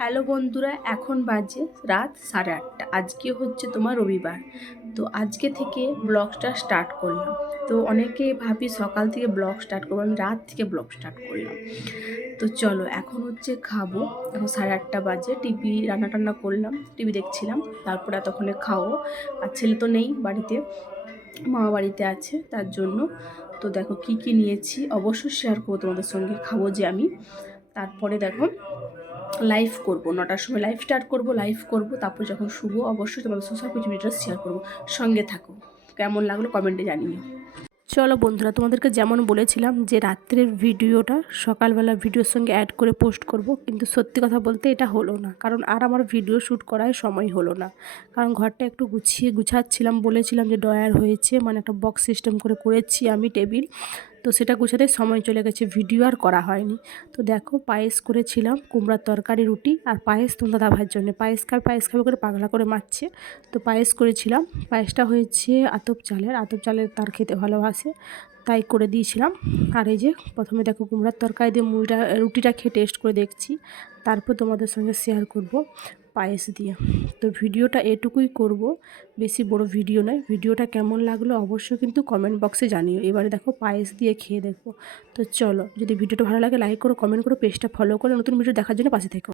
Hello বন্ধুরা, এখন বাজে রাত 8:30। আজকে হচ্ছে তোমার রবিবার। তো আজকে থেকে ব্লগটা স্টার্ট করলাম। তো অনেকে ভাবি সকাল থেকে ব্লগ স্টার্ট করবো, আমি রাত থেকে ব্লগ স্টার্ট করলাম। তো চলো, এখন হচ্ছে খাবো। এখন 8:30 বাজে। টিভি রান্না টান্না করলাম, টিভি দেখছিলাম। তারপরে এতক্ষণে খাবো। আর ছেলে তো নেই বাড়িতে, মামা বাড়িতে আছে, তার জন্য। তো দেখো কি কি নিয়েছি, অবশ্যই শেয়ার করবো তোমাদের সঙ্গে। খাবো যে আমি। তারপরে দেখো লাইভ করব, 9টার সময় লাইভ স্টার্ট করব, লাইভ করব। তারপর যখন শুভ অবশ্যই তোমাদের সব কিছু ডিটেলস শেয়ার করব। সঙ্গে থাকো। কেমন লাগলো কমেন্টে জানিও। চলো বন্ধুরা, তোমাদেরকে যেমন বলেছিলাম যে রাত্রের ভিডিওটা সকালবেলা ভিডিওর সঙ্গে অ্যাড করে পোস্ট করব, কিন্তু সত্যি কথা বলতে এটা হলো না। কারণ আর আমার ভিডিও শ্যুট করার সময় হলো না। কারণ ঘরটা একটু গুছাচ্ছিলাম, বলেছিলাম যে ড্রয়ার হয়েছে, মানে একটা বক্স সিস্টেম করে করেছি আমি টেবিল। তো সেটা গুছাতে সময় চলে গেছে, ভিডিও আর করা হয়নি। তো দেখো পায়েস করেছিলাম, কুমড়ার তরকারি, রুটি আর পায়েস তোমার দাদা ভাইয়ের জন্য। পায়েস খাবে করে পাগলা করে মারছে। তো পায়েস করেছিলাম। পায়েসটা হয়েছে আতপ চালের, তার খেতে ভালোবাসে, তাই করে দিয়েছিলাম। আর এই যে প্রথমে দেখো কুমড়ার তরকারি দিয়ে রুটিটা খেয়ে টেস্ট করে দেখছি, তারপর তোমাদের সঙ্গে শেয়ার করব পায়েস দিয়ে। তো ভিডিওটা এটুকুই করব, বেশি বড় ভিডিও নয়। ভিডিওটা কেমন লাগলো অবশ্যই কিন্তু কমেন্ট বক্সে জানিও। এবারে দেখো পায়েস দিয়ে খেয়ে দেখবো। তো চলো, যদি ভিডিওটা ভালো লাগে লাইক করো, কমেন্ট করো, পেজটা ফলো করে নতুন ভিডিও দেখার জন্য পাশে থেকো।